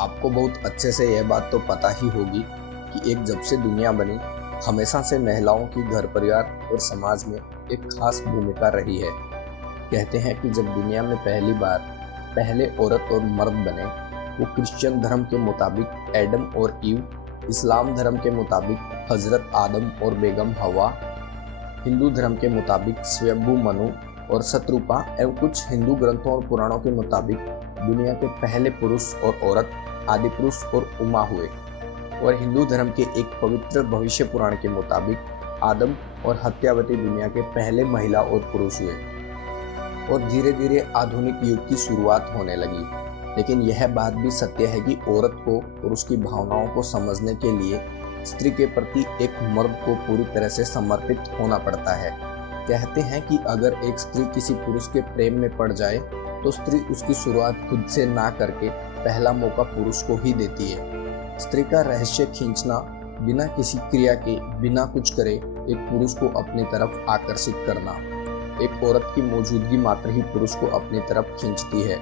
आपको बहुत अच्छे से यह बात तो पता ही होगी कि एक जब से दुनिया बनी हमेशा से महिलाओं की घर परिवार और समाज में एक खास भूमिका रही है। कहते हैं कि जब दुनिया में पहली बार पहले औरत और मर्द बने वो क्रिश्चियन धर्म के मुताबिक एडम और ईव, इस्लाम धर्म के मुताबिक हजरत आदम और बेगम हवा, हिंदू धर्म के मुताबिक स्वयंभू मनु और शत्रुपा एवं कुछ हिंदू ग्रंथों और पुराणों के मुताबिक दुनिया के पहले पुरुष और औरत आदि पुरुष और उमा हुए। और हिंदू धर्म के एक पवित्र भविष्य पुराण के मुताबिक आदम और हत्यावती दुनिया के पहले महिला और पुरुष हुए। और धीरे धीरे आधुनिक युग की शुरुआत होने लगी। लेकिन यह बात भी सत्य है कि औरत को पुरुष की भावनाओं को समझने के लिए स्त्री के प्रति एक मर्द को पूरी तरह से समर्पित होना पड़ता है। कहते हैं कि अगर एक स्त्री किसी पुरुष के प्रेम में पड़ जाए तो स्त्री उसकी शुरुआत खुद से ना करके पहला मौका पुरुष को ही देती है। स्त्री का रहस्य खींचना बिना किसी क्रिया के, बिना कुछ करे एक पुरुष को अपनी तरफ आकर्षित करना। एक औरत की मौजूदगी मात्र ही पुरुष को अपनी तरफ खींचती है।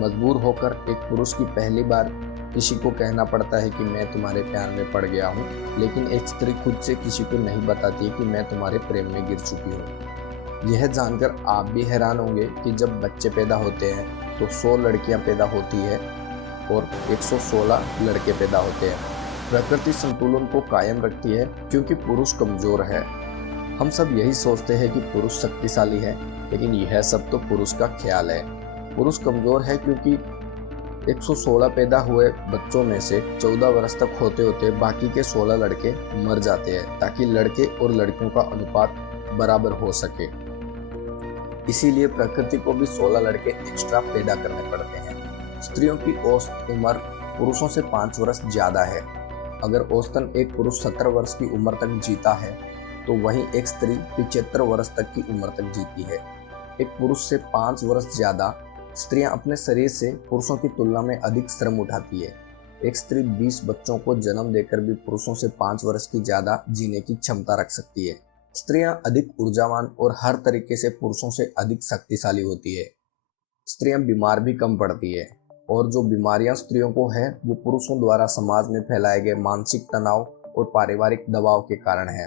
मजबूर होकर एक पुरुष की पहली बार किसी को कहना पड़ता है कि मैं तुम्हारे प्यार में पड़ गया हूँ, लेकिन एक स्त्री खुद से किसी को नहीं बताती है कि मैं तुम्हारे प्रेम में गिर चुकी हूँ। यह जानकर आप भी हैरान होंगे कि जब बच्चे पैदा होते हैं तो 100 लड़कियां पैदा होती है और 116 लड़के पैदा होते हैं। प्रकृति संतुलन को कायम रखती है क्योंकि पुरुष कमजोर है। हम सब यही सोचते हैं कि पुरुष शक्तिशाली है, लेकिन यह सब तो पुरुष का ख्याल है। पुरुष कमजोर है क्योंकि 116 पैदा हुए बच्चों में से 14 वर्ष तक होते होते बाकी के 16 लड़के मर जाते हैं ताकि लड़के और लड़कियों का अनुपात बराबर हो सके। इसीलिए प्रकृति को भी 16 लड़के एक्स्ट्रा पैदा करने पड़ते हैं। स्त्रियों की औसत उम्र पुरुषों से 5 वर्ष ज्यादा है। अगर औसतन एक पुरुष 70 वर्ष की उम्र तक जीता है तो वहीं एक स्त्री 75 वर्ष तक की उम्र तक जीती है। एक पुरुष से 5 वर्ष ज्यादा स्त्रियां अपने शरीर से पुरुषों की तुलना में अधिक श्रम उठाती है। एक स्त्री 20 बच्चों को जन्म देकर भी पुरुषों से 5 वर्ष की ज्यादा जीने की क्षमता रख सकती है। स्त्रियां अधिक ऊर्जावान और हर तरीके से पुरुषों से अधिक शक्तिशाली होती है। स्त्रियां बीमार भी कम पड़ती है और जो बीमारियां स्त्रियों को है वो पुरुषों द्वारा समाज में फैलाए गए मानसिक तनाव और पारिवारिक दबाव के कारण है।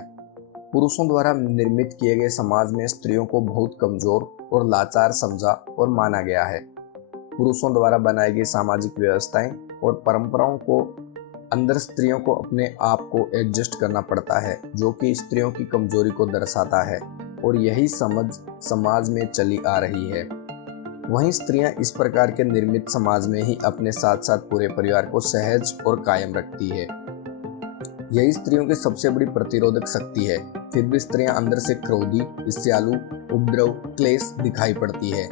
पुरुषों द्वारा निर्मित किए गए समाज में स्त्रियों को बहुत कमजोर और लाचार समझा और माना गया है। पुरुषों द्वारा बनाई गई सामाजिक व्यवस्थाएं और परंपराओं को अंदर स्त्रियों को अपने आप को एडजस्ट करना पड़ता है, जो कि स्त्रियों की कमजोरी को दर्शाता है और यही समझ समाज में चली आ रही है। वहीं स्त्रियां इस प्रकार के निर्मित समाज में ही अपने साथ साथ पूरे परिवार को सहज और कायम रखती है। यही स्त्रियों की सबसे बड़ी प्रतिरोधक शक्ति है। फिर भी स्त्रियां अंदर से क्रोधी, ईर्ष्यालु, उपद्रव, क्लेश दिखाई पड़ती है,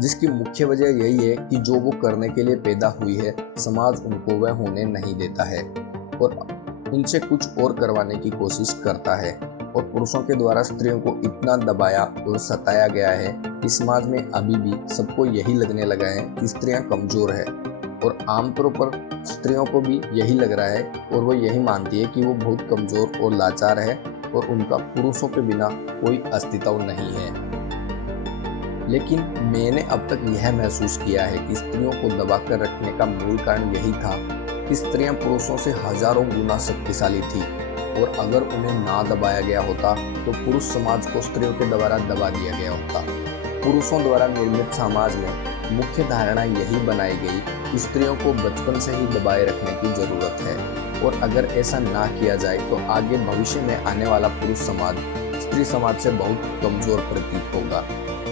जिसकी मुख्य वजह यही है कि जो वो करने के लिए पैदा हुई है समाज उनको वह होने नहीं देता है और उनसे कुछ और करवाने की कोशिश करता है। और पुरुषों के द्वारा स्त्रियों को इतना दबाया और सताया गया है कि समाज में अभी भी सबको यही लगने लगा है कि स्त्रियां कमजोर है और आमतौर पर स्त्रियों को भी यही लग रहा है और वो यही मानती है कि वो बहुत कमजोर और लाचार है और उनका पुरुषों के बिना कोई अस्तित्व नहीं है। लेकिन मैंने अब तक यह महसूस किया है कि स्त्रियों को दबाकर रखने का मूल कारण यही था कि स्त्रियां पुरुषों से हजारों गुना शक्तिशाली थी और अगर उन्हें ना दबाया गया होता तो पुरुष समाज को स्त्रियों के द्वारा दबा दिया गया होता। पुरुषों द्वारा निर्मित समाज में मुख्य धारणा यही बनाई गई कि स्त्रियों को बचपन से ही दबाए रखने की जरूरत है और अगर ऐसा ना किया जाए तो आगे भविष्य में आने वाला पुरुष समाज स्त्री समाज से बहुत कमजोर प्रतीत होगा।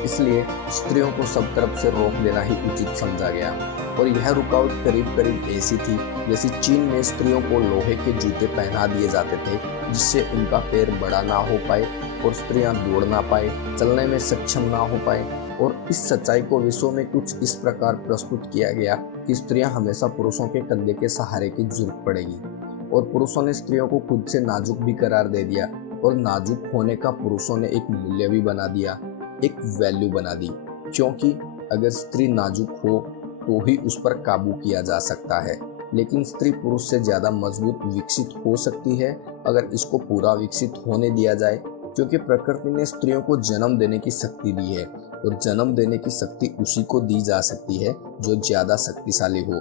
इसलिए स्त्रियों को सब तरफ से रोक देना ही उचित समझा गया और यह रुकावट करीब करीब ऐसी थी जैसे चीन में स्त्रियों को लोहे के जूते पहना दिए जाते थे जिससे उनका पैर बड़ा ना हो पाए और स्त्रियां दौड़ ना पाए, चलने में सक्षम ना हो पाए। और इस सच्चाई को विश्व में कुछ इस प्रकार प्रस्तुत किया गया कि स्त्रियां हमेशा पुरुषों के कंधे के सहारे की जरूरत पड़ेगी और पुरुषों ने स्त्रियों को खुद से नाजुक भी करार दे दिया और नाजुक होने का पुरुषों ने एक मूल्य भी बना दिया, एक वैल्यू बना दी, क्योंकि अगर स्त्री नाजुक हो तो ही उस पर काबू किया जा सकता है। लेकिन स्त्री पुरुष से ज्यादा मजबूत विकसित हो सकती है अगर इसको पूरा विकसित होने दिया जाए, क्योंकि प्रकृति ने स्त्रियों को जन्म देने की शक्ति दी है और जन्म देने की शक्ति उसी को दी जा सकती है जो ज्यादा शक्तिशाली हो।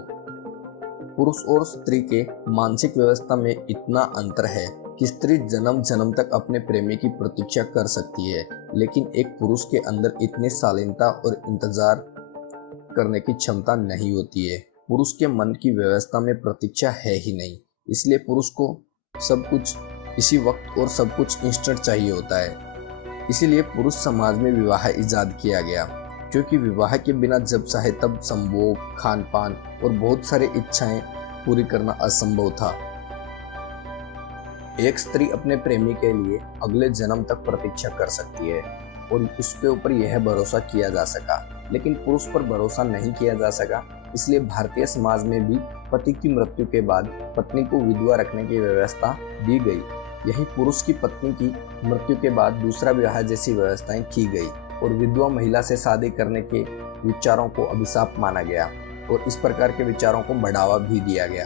पुरुष और स्त्री के मानसिक व्यवस्था में इतना अंतर है कि स्त्री जन्म जन्म तक अपने प्रेमी की प्रतीक्षा कर सकती है, लेकिन एक पुरुष के अंदर इतनी शालीनता और इंतजार करने की क्षमता नहीं होती है। पुरुष के मन की व्यवस्था में प्रतीक्षा है ही नहीं, इसलिए पुरुष को सब कुछ इसी वक्त और सब कुछ इंस्टेंट चाहिए होता है। इसीलिए पुरुष समाज में विवाह इजाद किया गया, क्योंकि विवाह के बिना जब चाहे तब संभोग, खान पान और बहुत सारी इच्छाएं पूरी करना असंभव था। एक स्त्री अपने प्रेमी के लिए अगले जन्म तक प्रतीक्षा कर सकती है और उसके ऊपर यह भरोसा किया जा सका, लेकिन पुरुष पर भरोसा नहीं किया जा सका। इसलिए भारतीय समाज में भी पति की मृत्यु के बाद पत्नी को विधवा रखने की व्यवस्था दी गई। यही पुरुष की पत्नी की मृत्यु के बाद दूसरा विवाह जैसी व्यवस्थाएं की गई और विधवा महिला से शादी करने के विचारों को अभिशाप माना गया और इस प्रकार के विचारों को बढ़ावा भी दिया गया।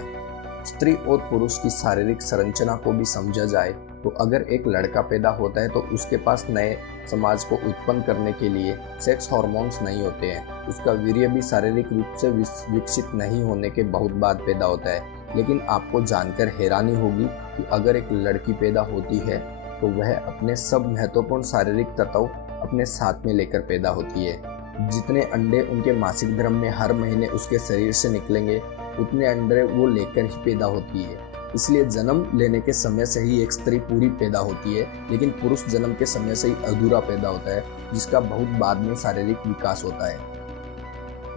स्त्री और पुरुष की शारीरिक संरचना को भी समझा जाए तो अगर एक लड़का पैदा होता है तो उसके पास नए समाज को उत्पन्न करने के लिए सेक्स हार्मोन्स नहीं होते हैं। उसका वीर्य भी शारीरिक रूप से विकसित नहीं होने के बहुत बाद पैदा होता है। लेकिन आपको जानकर हैरानी होगी कि अगर एक लड़की पैदा होती है तो वह अपने सब महत्वपूर्ण शारीरिक तत्व अपने साथ में लेकर पैदा होती है। जितने अंडे उनके मासिक धर्म में हर महीने उसके शरीर से निकलेंगे उतने अंडे वो लेकर ही पैदा होती है। इसलिए जन्म लेने के समय से ही एक स्त्री पूरी पैदा होती है, लेकिन पुरुष जन्म के समय से ही अधूरा पैदा होता है, जिसका बहुत बाद में शारीरिक विकास होता है।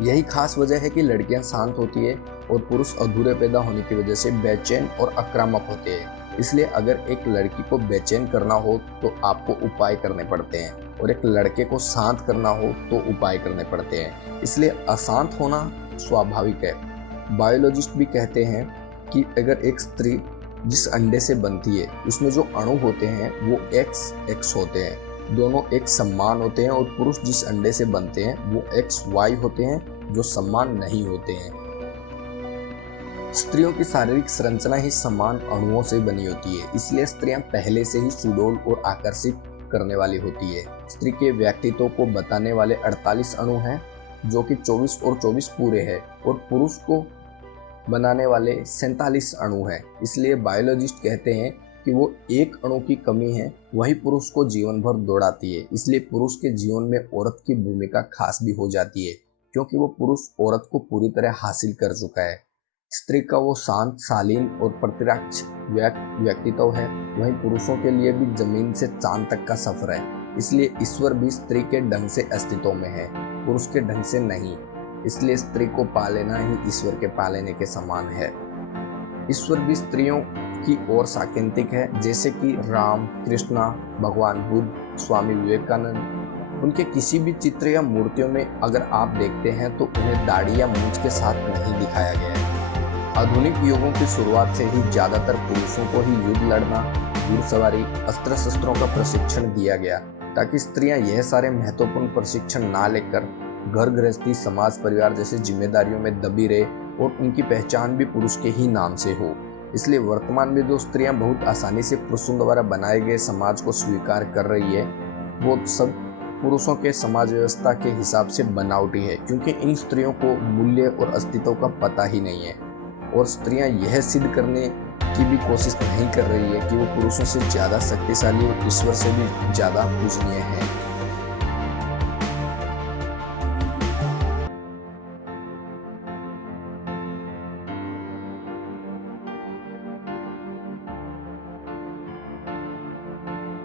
यही खास वजह है कि लड़कियां शांत होती है और पुरुष अधूरे पैदा होने की वजह से बेचैन और आक्रामक होते हैं। इसलिए अगर एक लड़की को बेचैन करना हो तो आपको उपाय करने पड़ते हैं और एक लड़के को शांत करना हो तो उपाय करने पड़ते हैं। इसलिए अशांत होना स्वाभाविक है। बायोलॉजिस्ट भी कहते हैं कि अगर एक स्त्री जिस अंडे से बनती है उसमें जो अणु होते हैं वो XX होते हैं, दोनों एक समान होते हैं, और पुरुष जिस अंडे से बनते हैं वो XY होते हैं, जो समान नहीं होते हैं। स्त्रियों की शारीरिक संरचना ही समान अणुओं से बनी होती है, इसलिए स्त्रियां पहले से ही सुडौल और आकर्षित करने वाली होती है। स्त्री के व्यक्तित्व को बताने वाले 48 अणु हैं, जो कि 24 और 24 पूरे हैं, और पुरुष को बनाने वाले 47 अणु हैं। इसलिए बायोलॉजिस्ट कहते हैं कि वो एक अणु की कमी है वही पुरुष को जीवन भर दौड़ाती है। इसलिए पुरुष के जीवन में औरत की भूमिका खास भी हो जाती है, क्योंकि वो पुरुष औरत को पूरी तरह हासिल कर चुका है। स्त्री का वो शांत, शालीन और प्रतिरक्ष व्यक्तित्व है, वहीं पुरुषों के लिए भी जमीन से चांद तक का सफर है। इसलिए ईश्वर भी स्त्री के ढंग से अस्तित्व में है, पुरुष के ढंग से नहीं। इसलिए स्त्री को पा लेना ही ईश्वर के पा लेने के समान है। ईश्वर भी स्त्रियों की ओर साकेतिक है, जैसे कि राम, कृष्णा, भगवान बुद्ध, स्वामी विवेकानंद। उनके किसी भी चित्र या मूर्तियों में अगर आप देखते हैं तो उन्हें दाढ़ी या मूंछ के साथ नहीं दिखाया गया है। आधुनिक युगों की शुरुआत से ही ज्यादातर पुरुषों को ही युद्ध लड़ना, घुड़सवारी, अस्त्र शस्त्रों का प्रशिक्षण दिया गया, ताकि स्त्रियां यह सारे महत्वपूर्ण प्रशिक्षण ना लेकर घर गृहस्थी, समाज, परिवार जैसी जिम्मेदारियों में दबी रहे और उनकी पहचान भी पुरुष के ही नाम से हो। इसलिए वर्तमान में जो स्त्रियां बहुत आसानी से पुरुषों द्वारा बनाए गए समाज को स्वीकार कर रही है, वो सब पुरुषों के समाज व्यवस्था के हिसाब से बनावटी है, क्योंकि इन स्त्रियों को मूल्य और अस्तित्व का पता ही नहीं है। और स्त्रियां यह सिद्ध करने की भी कोशिश नहीं कर रही है कि वो पुरुषों से ज़्यादा शक्तिशाली और ईश्वर से भी ज़्यादा पूजनीय हैं।